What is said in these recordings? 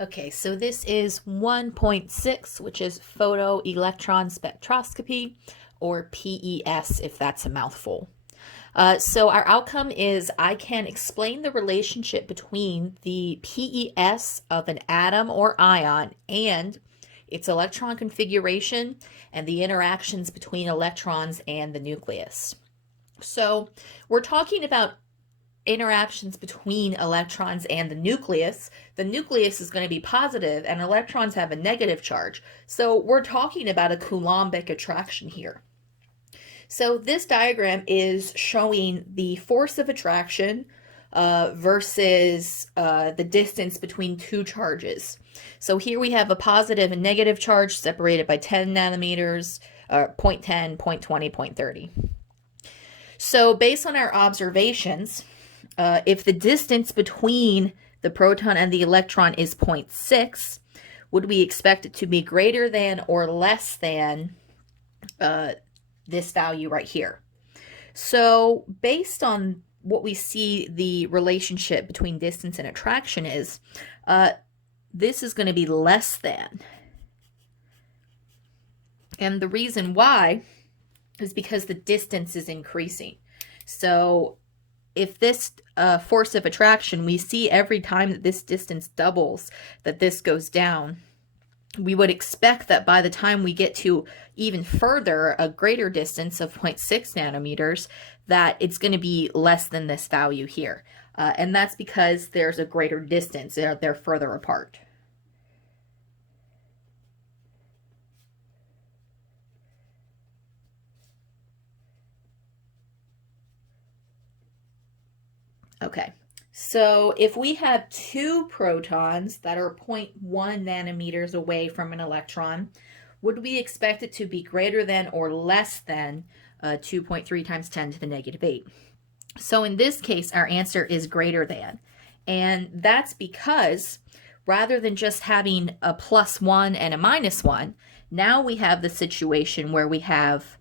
Okay, so this is 1.6, which is Photoelectron Spectroscopy, or PES if that's a mouthful. So our outcome is I can explain the relationship between the PES of an atom or ion and its electron configuration and the interactions between electrons and the nucleus. So we're talking about interactions between electrons and the nucleus. The nucleus is going to be positive and electrons have a negative charge. So we're talking about a Coulombic attraction here. So this diagram is showing the force of attraction versus the distance between two charges. So here we have a positive and negative charge separated by 10 nanometers, 0.10, 0.20, 0.30. So based on our observations, if the distance between the proton and the electron is 0.6, would we expect it to be greater than or less than this value right here? So based on what we see the relationship between distance and attraction is, this is going to be less than. And the reason why is because the distance is increasing. So if this force of attraction, we see every time that this distance doubles, that this goes down, we would expect that by the time we get to even further, a greater distance of 0.6 nanometers, that it's going to be less than this value here. And that's because there's a greater distance. They're further apart. Okay, so if we have two protons that are 0.1 nanometers away from an electron, would we expect it to be greater than or less than 2.3 times 10 to the negative 8? So in this case, our answer is greater than. And that's because rather than just having a +1 and a -1, now we have the situation where we have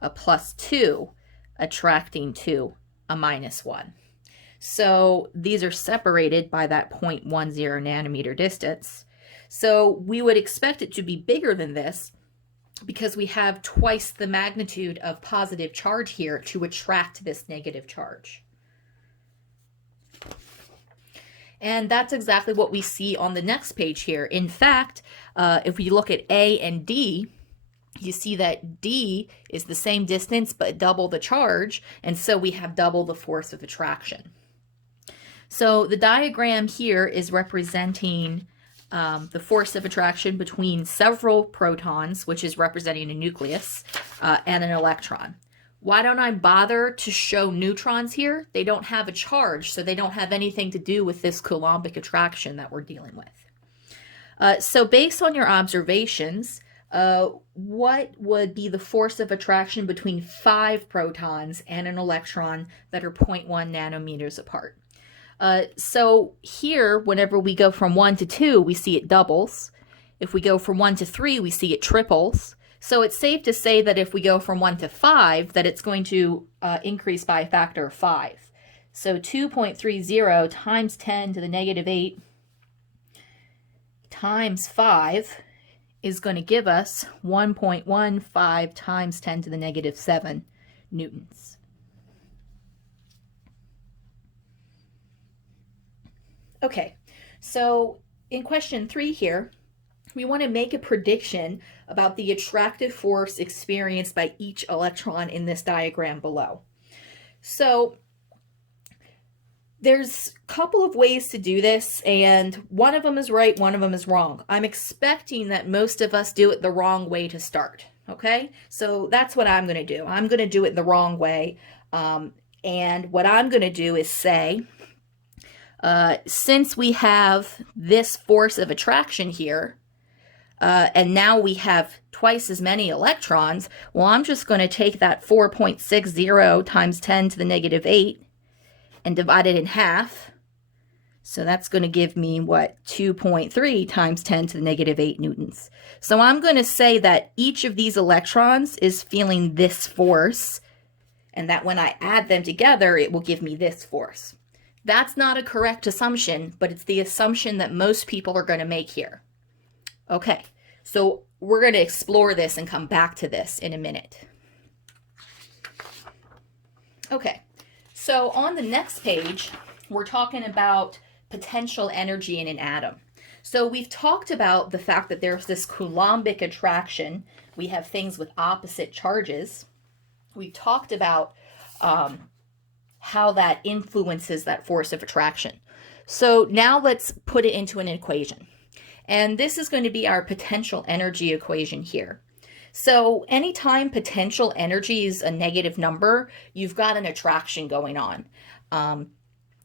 a +2 attracting to a -1. So these are separated by that 0.10 nanometer distance. So we would expect it to be bigger than this because we have twice the magnitude of positive charge here to attract this negative charge. And that's exactly what we see on the next page here. In fact, if we look at A and D, you see that D is the same distance but double the charge, and so we have double the force of attraction. So the diagram here is representing the force of attraction between several protons, which is representing a nucleus, and an electron. Why don't I bother to show neutrons here? They don't have a charge, so they don't have anything to do with this Coulombic attraction that we're dealing with. So based on your observations, what would be the force of attraction between 5 protons and an electron that are 0.1 nanometers apart? So here, whenever we go from 1 to 2, we see it doubles. If we go from 1 to 3, we see it triples. So it's safe to say that if we go from 1 to 5, that it's going to increase by a factor of 5. So 2.30 times 10 to the negative 8 times 5 is going to give us 1.15 times 10 to the negative 7 newtons. Okay, so in question 3 here, we want to make a prediction about the attractive force experienced by each electron in this diagram below. So there's a couple of ways to do this, and one of them is right, one of them is wrong. I'm expecting that most of us do it the wrong way to start, okay? So that's what I'm going to do. I'm going to do it the wrong way, and what I'm going to do is say, since we have this force of attraction here, and now we have twice as many electrons, well, I'm just going to take that 4.60 times 10 to the negative 8 and divide it in half. So that's going to give me, what, 2.3 times 10 to the negative 8 newtons. So I'm going to say that each of these electrons is feeling this force, and that when I add them together, it will give me this force. That's not a correct assumption, but it's the assumption that most people are going to make here. Okay, so we're going to explore this and come back to this in a minute. Okay, so on the next page, we're talking about potential energy in an atom. So we've talked about the fact that there's this Coulombic attraction. We have things with opposite charges. We've talked about how that influences that force of attraction. So now let's put it into an equation. And this is going to be our potential energy equation here. So anytime potential energy is a negative number, you've got an attraction going on.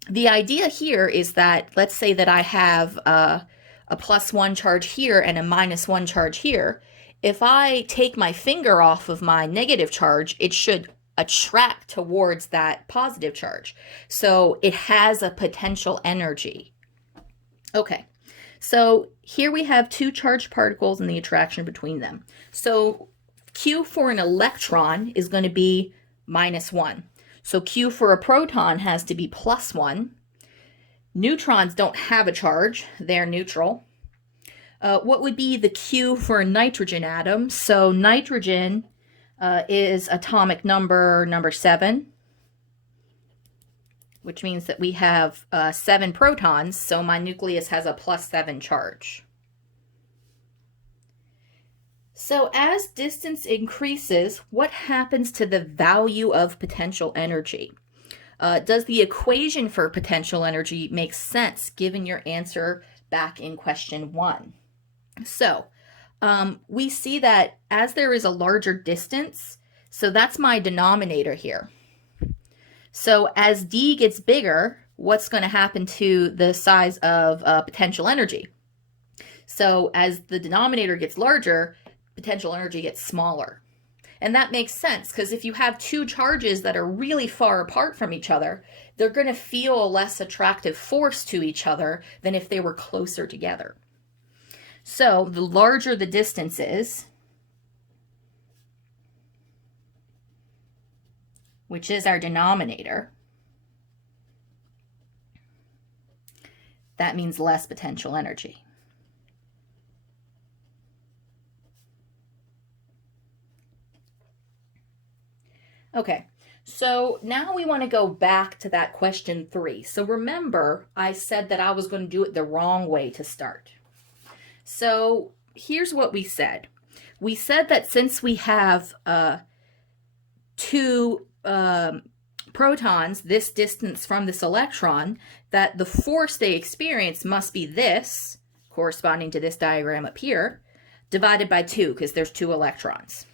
The idea here is that, let's say that I have a +1 charge here and a -1 charge here. If I take my finger off of my negative charge, it should attract towards that positive charge. So it has a potential energy. Okay, so here we have two charged particles and the attraction between them. So Q for an electron is going to be -1. So Q for a proton has to be +1. Neutrons don't have a charge, they're neutral. What would be the Q for a nitrogen atom? So nitrogen is atomic number 7, which means that we have 7 protons, so my nucleus has a +7 charge. So as distance increases, what happens to the value of potential energy? Does the equation for potential energy make sense given your answer back in question 1? So we see that as there is a larger distance, so that's my denominator here. So as D gets bigger, what's going to happen to the size of potential energy? So as the denominator gets larger, potential energy gets smaller. And that makes sense because if you have two charges that are really far apart from each other, they're going to feel a less attractive force to each other than if they were closer together. So the larger the distance is, which is our denominator, that means less potential energy. Okay, so now we want to go back to that question 3. So remember, I said that I was going to do it the wrong way to start. So here's what we said. We said that since we have 2 protons this distance from this electron, that the force they experience must be this, corresponding to this diagram up here, divided by 2, because there's 2 electrons.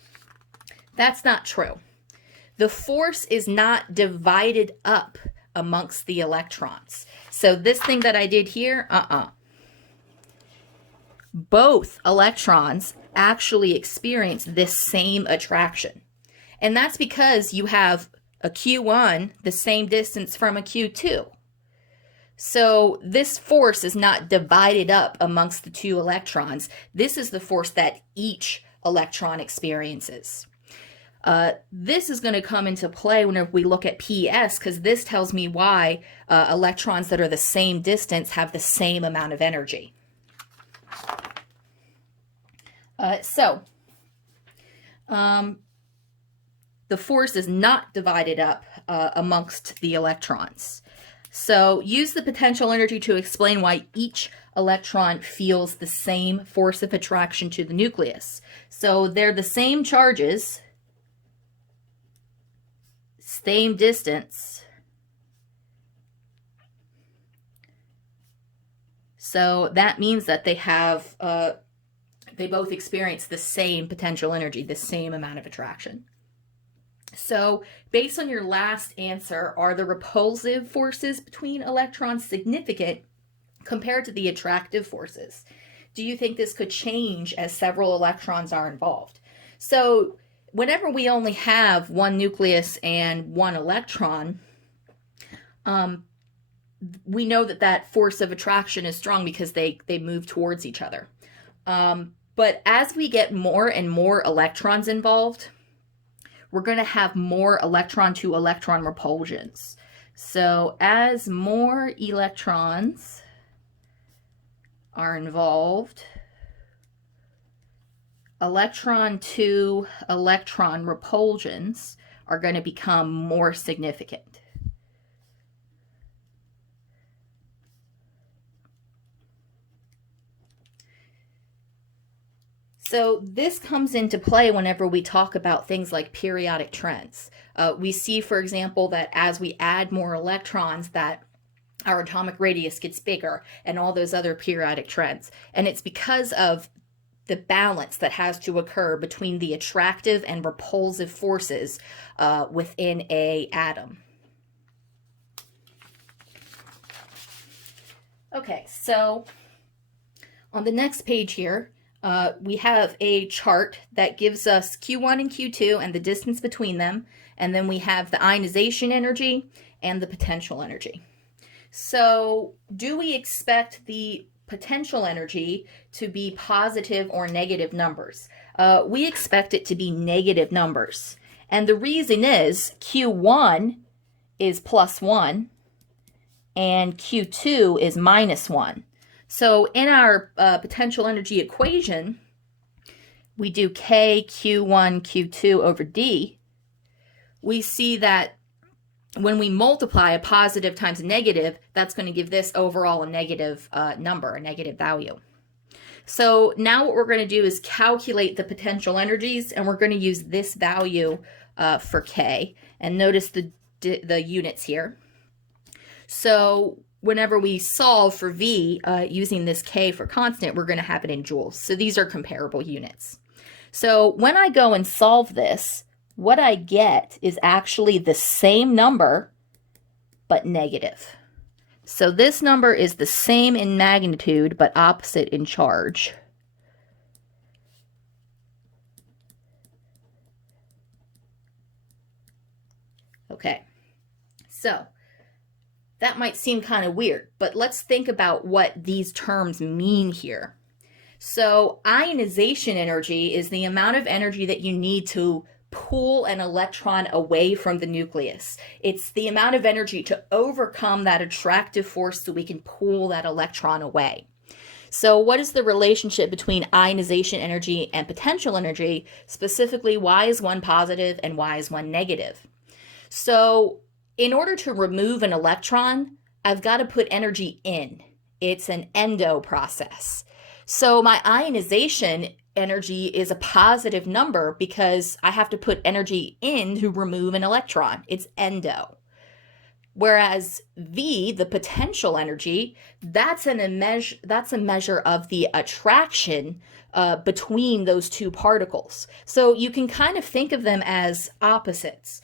That's not true. The force is not divided up amongst the electrons. So this thing that I did here, both electrons actually experience this same attraction. And that's because you have a Q1 the same distance from a Q2. So this force is not divided up amongst the 2 electrons. This is the force that each electron experiences. This is going to come into play whenever we look at PS, because this tells me why electrons that are the same distance have the same amount of energy. The force is not divided up amongst the electrons. So use the potential energy to explain why each electron feels the same force of attraction to the nucleus. So they're the same charges, same distance. So that means that they have, they both experience the same potential energy, the same amount of attraction. So based on your last answer, are the repulsive forces between electrons significant compared to the attractive forces? Do you think this could change as several electrons are involved? So whenever we only have one nucleus and one electron, we know that that force of attraction is strong because they move towards each other. But as we get more and more electrons involved, we're going to have more electron to electron repulsions. So as more electrons are involved, electron to electron repulsions are going to become more significant. So this comes into play whenever we talk about things like periodic trends. We see, for example, that as we add more electrons, that our atomic radius gets bigger and all those other periodic trends. And it's because of the balance that has to occur between the attractive and repulsive forces within an atom. Okay, so on the next page here, we have a chart that gives us Q1 and Q2 and the distance between them, and then we have the ionization energy and the potential energy. So do we expect the potential energy to be positive or negative numbers? We expect it to be negative numbers. And the reason is Q1 is +1 and Q2 is -1. So in our potential energy equation, we do K Q1 Q2 over D. We see that when we multiply a positive times a negative, that's going to give this overall a negative number, a negative value. So now what we're going to do is calculate the potential energies, and we're going to use this value for K. And notice the units here. So whenever we solve for V using this K for constant, we're going to have it in joules. So these are comparable units. So when I go and solve this, what I get is actually the same number, but negative. So this number is the same in magnitude, but opposite in charge. Okay, so that might seem kind of weird, but let's think about what these terms mean here. So ionization energy is the amount of energy that you need to pull an electron away from the nucleus. It's the amount of energy to overcome that attractive force so we can pull that electron away. So what is the relationship between ionization energy and potential energy? Specifically, why is one positive and why is one negative? So in order to remove an electron, I've got to put energy in. It's an endo process. So my ionization energy is a positive number because I have to put energy in to remove an electron. It's endo. Whereas V, the potential energy, that's a measure of the attraction between those two particles. So you can kind of think of them as opposites.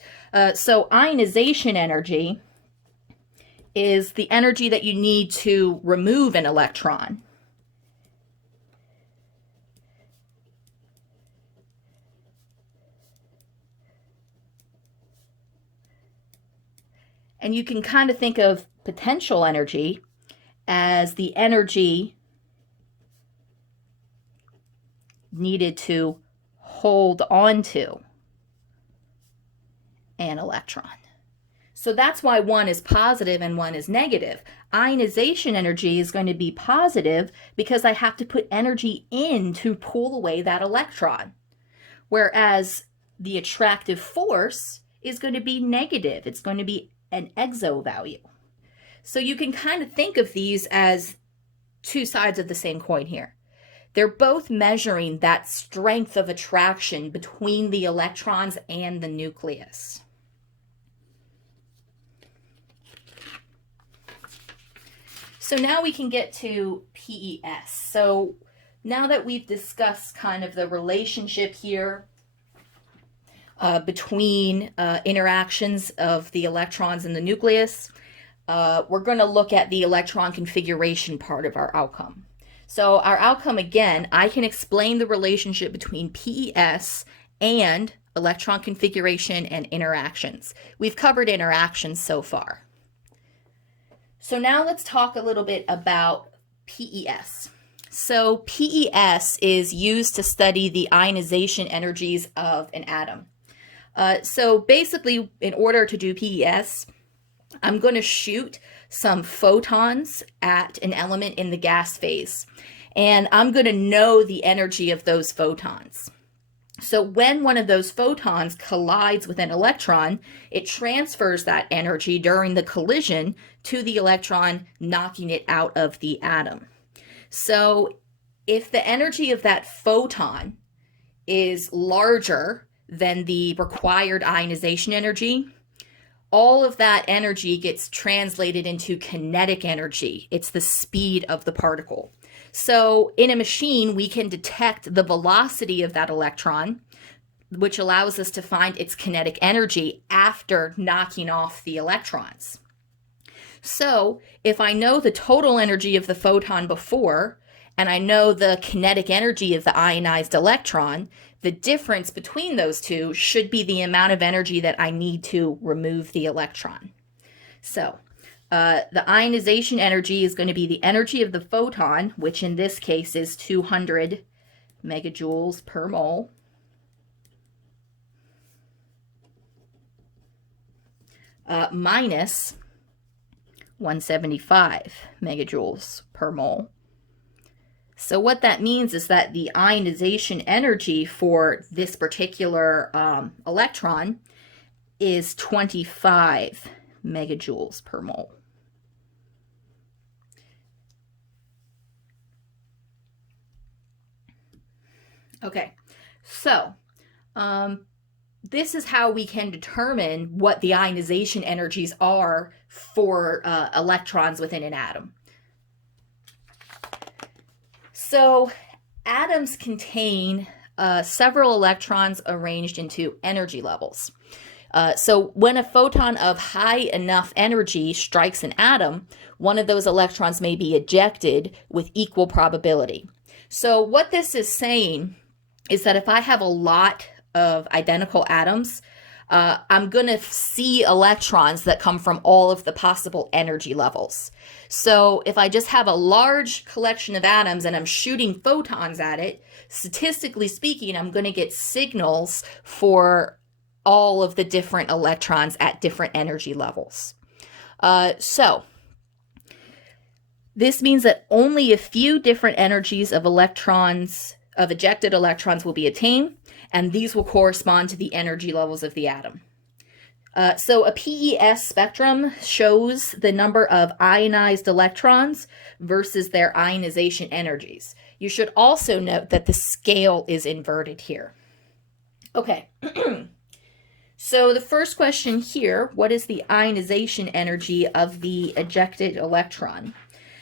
So ionization energy is the energy that you need to remove an electron. And you can kind of think of potential energy as the energy needed to hold on to an electron. So that's why one is positive and one is negative. Ionization energy is going to be positive because I have to put energy in to pull away that electron. Whereas the attractive force is going to be negative. It's going to be an exo value. So you can kind of think of these as two sides of the same coin here. They're both measuring that strength of attraction between the electrons and the nucleus. So now we can get to PES. So now that we've discussed kind of the relationship here between interactions of the electrons in the nucleus, we're going to look at the electron configuration part of our outcome. So our outcome, again, I can explain the relationship between PES and electron configuration and interactions. We've covered interactions so far. So now let's talk a little bit about PES. So PES is used to study the ionization energies of an atom. So basically, in order to do PES, I'm going to shoot some photons at an element in the gas phase, and I'm going to know the energy of those photons. So when one of those photons collides with an electron, it transfers that energy during the collision to the electron, knocking it out of the atom. So if the energy of that photon is larger than the required ionization energy, all of that energy gets translated into kinetic energy. It's the speed of the particle. So in a machine, we can detect the velocity of that electron, which allows us to find its kinetic energy after knocking off the electrons. So if I know the total energy of the photon before, and I know the kinetic energy of the ionized electron, the difference between those two should be the amount of energy that I need to remove the electron. So the ionization energy is going to be the energy of the photon, which in this case is 200 megajoules per mole, minus 175 megajoules per mole. So what that means is that the ionization energy for this particular electron is 25 megajoules per mole. Okay, so this is how we can determine what the ionization energies are for electrons within an atom. So atoms contain several electrons arranged into energy levels. So when a photon of high enough energy strikes an atom, one of those electrons may be ejected with equal probability. So what this is saying is that if I have a lot of identical atoms, I'm going to see electrons that come from all of the possible energy levels. So if I just have a large collection of atoms and I'm shooting photons at it, statistically speaking, I'm going to get signals for all of the different electrons at different energy levels. So this means that only a few different energies of ejected electrons will be attained, and these will correspond to the energy levels of the atom. So a PES spectrum shows the number of ionized electrons versus their ionization energies. You should also note that the scale is inverted here. Okay, so the first question here, what is the ionization energy of the ejected electron?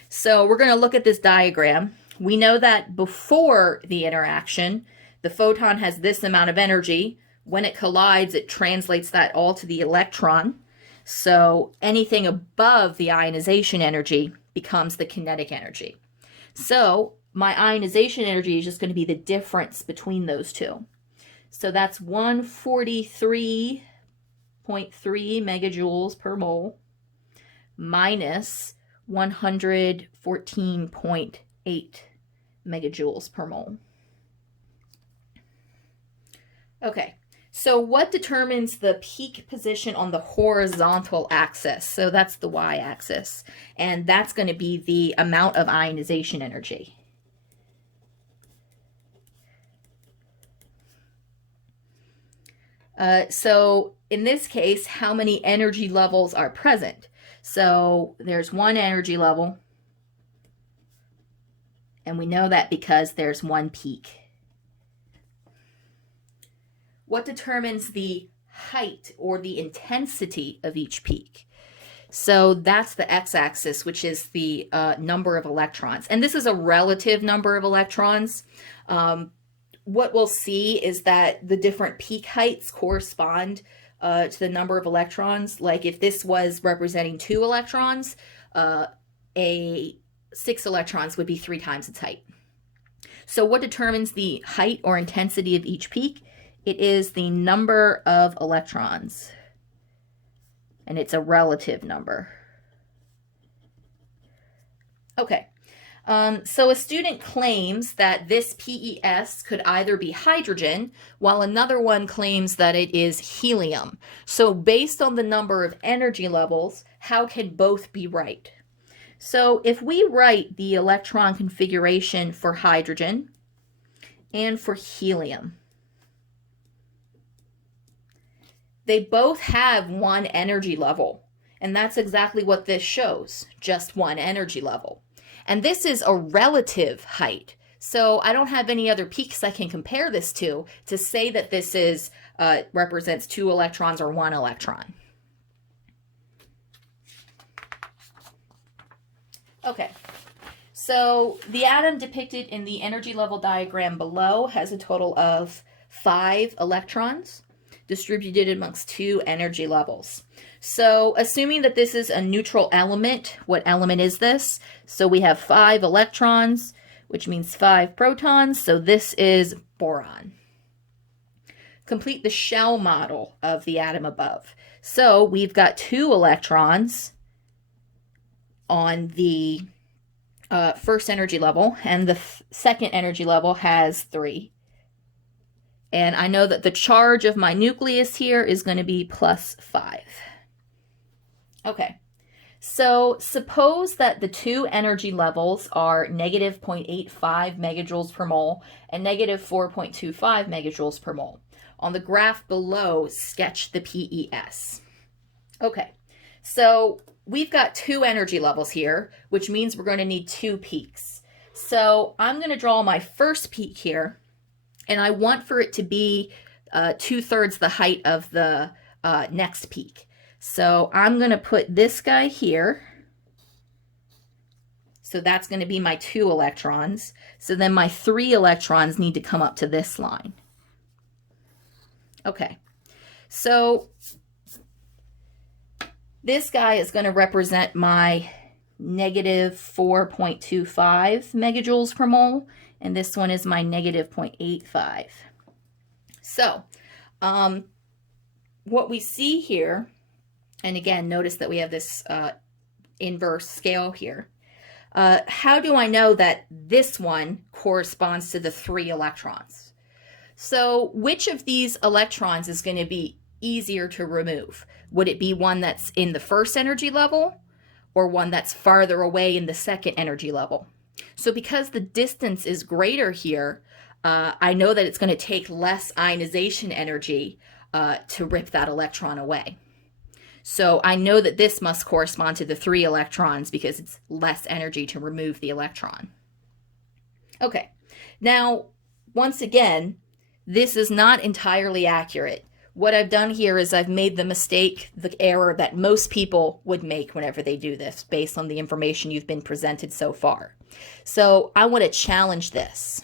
So we're going to look at this diagram. We know that before the interaction, the photon has this amount of energy. When it collides, it translates that all to the electron. So anything above the ionization energy becomes the kinetic energy. So my ionization energy is just going to be the difference between those two. So that's 143.3 megajoules per mole minus 114.8 megajoules per mole. Okay, so what determines the peak position on the horizontal axis? So that's the y-axis, and that's going to be the amount of ionization energy. So in this case, how many energy levels are present? So there's one energy level, and we know that because there's one peak. What determines the height or the intensity of each peak? So that's the x-axis, which is the number of electrons. And this is a relative number of electrons. What we'll see is that the different peak heights correspond to the number of electrons. Like if this was representing 2 electrons, 6 electrons would be 3 times its height. So what determines the height or intensity of each peak? It is the number of electrons, and it's a relative number. Okay, So a student claims that this PES could either be hydrogen, while another one claims that it is helium. So based on the number of energy levels, how can both be right? So if we write the electron configuration for hydrogen and for helium, they both have one energy level. And that's exactly what this shows, just one energy level. And this is a relative height. So I don't have any other peaks I can compare this to say that this is represents 2 electrons or 1 electron. Okay, so the atom depicted in the energy level diagram below has a total of 5 electrons distributed amongst 2 energy levels. So assuming that this is a neutral element, what element is this? So we have 5 electrons, which means 5 protons, so this is boron. Complete the shell model of the atom above. So we've got 2 electrons on the first energy level, and the second energy level has 3. And I know that the charge of my nucleus here is going to be plus 5. Okay, so suppose that the 2 energy levels are negative 0.85 megajoules per mole and negative 4.25 megajoules per mole. On the graph below, sketch the PES. Okay, so we've got 2 energy levels here, which means we're going to need 2 peaks. So I'm going to draw my first peak here, and I want for it to be 2/3 the height of the next peak. So I'm going to put this guy here. So that's going to be my 2 electrons. So then my 3 electrons need to come up to this line. Okay, so this guy is going to represent my negative 4.25 megajoules per mole, and this one is my negative 0.85. So what we see here, and again, notice that we have this inverse scale here. How do I know that this one corresponds to the 3 electrons? So which of these electrons is going to be easier to remove? Would it be one that's in the first energy level or one that's farther away in the second energy level? So because the distance is greater here, I know that it's going to take less ionization energy to rip that electron away. So I know that this must correspond to the 3 electrons because it's less energy to remove the electron. Okay, now once again, this is not entirely accurate. What I've done here is I've made the mistake, the error that most people would make whenever they do this based on the information you've been presented so far. So I want to challenge this.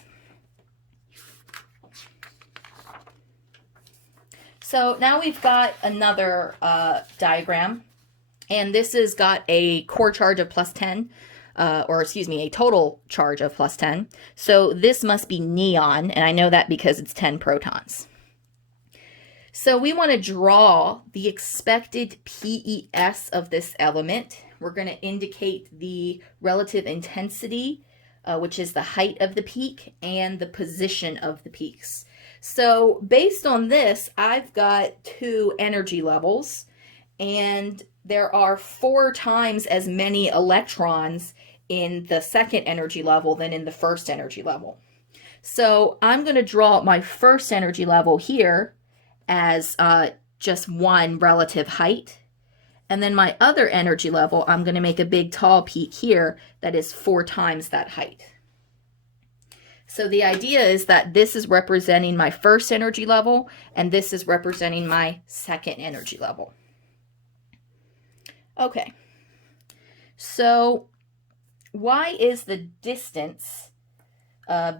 So now we've got another diagram, and this has got a core charge of plus 10, a total charge of plus 10. So this must be neon, and I know that because it's 10 protons. So we want to draw the expected PES of this element. We're going to indicate the relative intensity, which is the height of the peak, and the position of the peaks. So based on this, I've got 2 energy levels, and there are 4 times as many electrons in the second energy level than in the first energy level. So I'm going to draw my first energy level here as just 1 relative height. And then my other energy level, I'm going to make a big tall peak here that is 4 times that height. So the idea is that this is representing my first energy level, and this is representing my second energy level. Okay, so why is the distance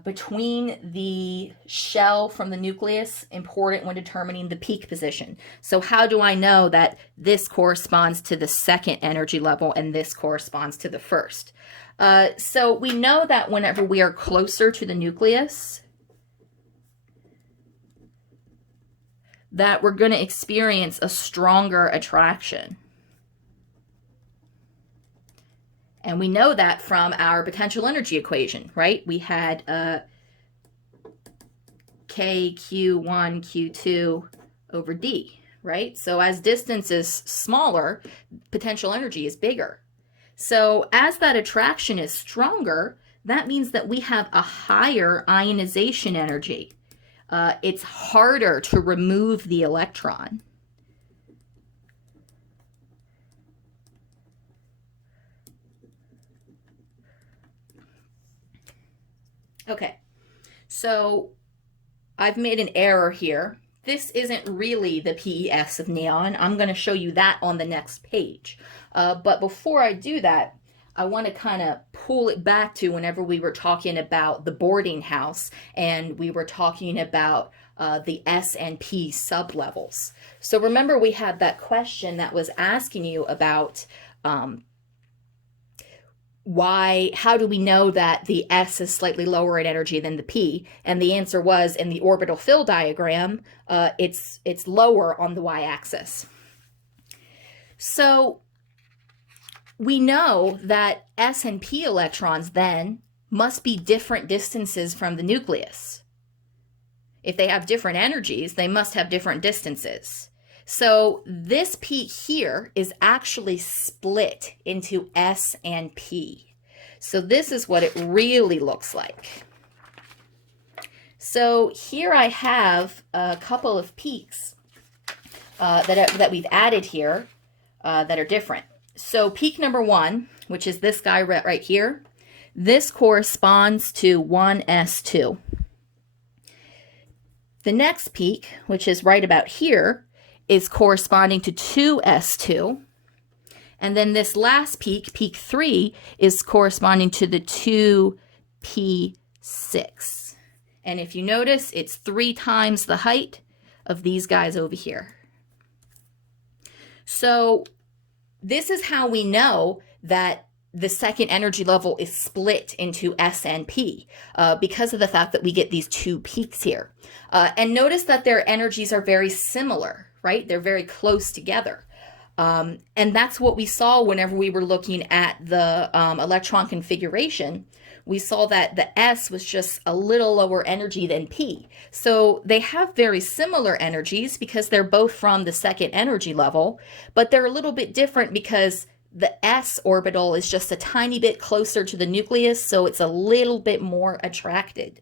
between the shell from the nucleus important when determining the peak position? So how do I know that this corresponds to the second energy level and this corresponds to the first? So we know that whenever we are closer to the nucleus, that we're going to experience a stronger attraction. And we know that from our potential energy equation, right? We had K, Q1, Q2 over D, right? So as distance is smaller, potential energy is bigger. So as that attraction is stronger, that means that we have a higher ionization energy. It's harder to remove the electron. Okay, so I've made an error here. This isn't really the PES of neon. I'm going to show you that on the next page. But before I do that, I want to kind of pull it back to whenever we were talking about the boarding house and we were talking about the S and P sublevels. So remember we had that question that was asking you about how do we know that the S is slightly lower in energy than the P? And the answer was, in the orbital fill diagram, it's lower on the y-axis. So we know that S and P electrons then must be different distances from the nucleus. If they have different energies, they must have different distances. So this peak here is actually split into S and P. So this is what it really looks like. So here I have a couple of peaks that we've added here that are different. So peak number 1, which is this guy right here, this corresponds to 1s2. The next peak, which is right about here, is corresponding to 2s2. And then this last peak, peak 3, is corresponding to the 2p6. And if you notice, it's 3 times the height of these guys over here. So this is how we know that the second energy level is split into S and P because of the fact that we get these 2 peaks here. And notice that their energies are very similar, right? They're very close together. And that's what we saw whenever we were looking at the electron configuration. We saw that the S was just a little lower energy than P. So they have very similar energies because they're both from the second energy level, but they're a little bit different because the S orbital is just a tiny bit closer to the nucleus, so it's a little bit more attracted.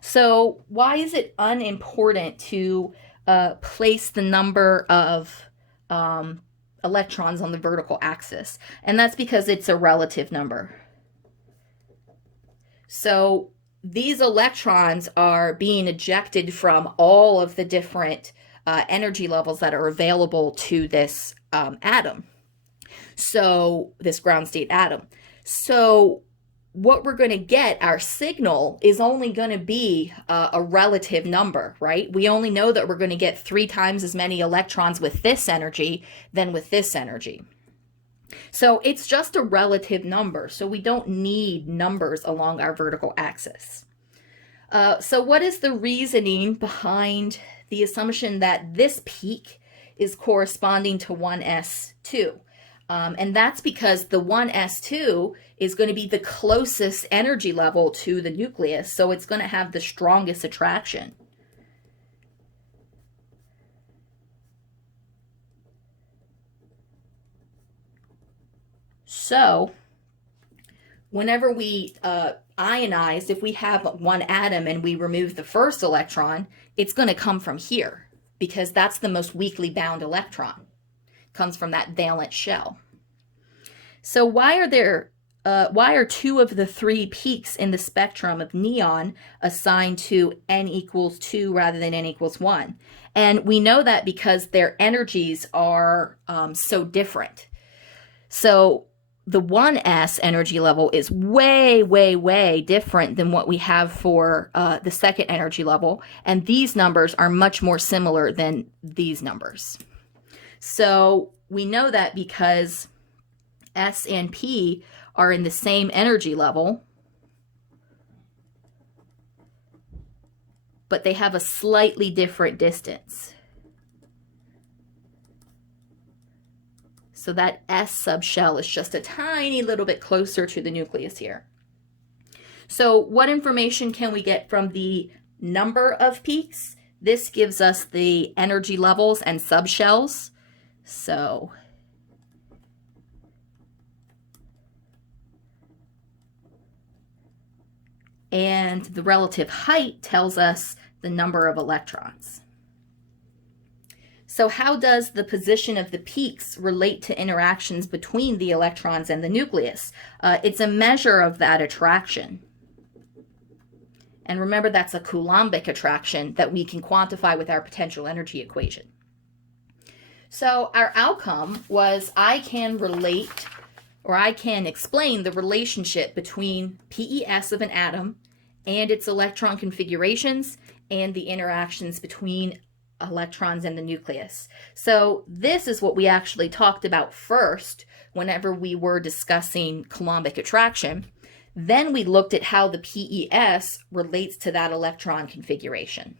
So why is it unimportant to place the number of electrons on the vertical axis? And that's because it's a relative number. So these electrons are being ejected from all of the different energy levels that are available to this atom. So this ground state atom. So what we're going to get, our signal, is only going to be a relative number, right? We only know that we're going to get 3 times as many electrons with this energy than with this energy. So it's just a relative number, so we don't need numbers along our vertical axis. So what is the reasoning behind the assumption that this peak is corresponding to 1s2? And that's because the 1s2 is going to be the closest energy level to the nucleus, so it's going to have the strongest attraction. So whenever we ionize, if we have one atom and we remove the first electron, it's going to come from here because that's the most weakly bound electron. It comes from that valence shell. So why are 2 of the 3 peaks in the spectrum of neon assigned to n equals 2 rather than n equals 1? And we know that because their energies are so different. So the 1s energy level is way, way, way different than what we have for the second energy level. And these numbers are much more similar than these numbers. So we know that because S and P are in the same energy level, but they have a slightly different distance. So that S subshell is just a tiny little bit closer to the nucleus here. So what information can we get from the number of peaks? This gives us the energy levels and subshells. So and the relative height tells us the number of electrons. So how does the position of the peaks relate to interactions between the electrons and the nucleus? It's a measure of that attraction. And remember, that's a Coulombic attraction that we can quantify with our potential energy equation. So our outcome was I can relate, or I can explain the relationship between PES of an atom and its electron configurations and the interactions between electrons and the nucleus. So this is what we actually talked about first whenever we were discussing Coulombic attraction. Then we looked at how the PES relates to that electron configuration.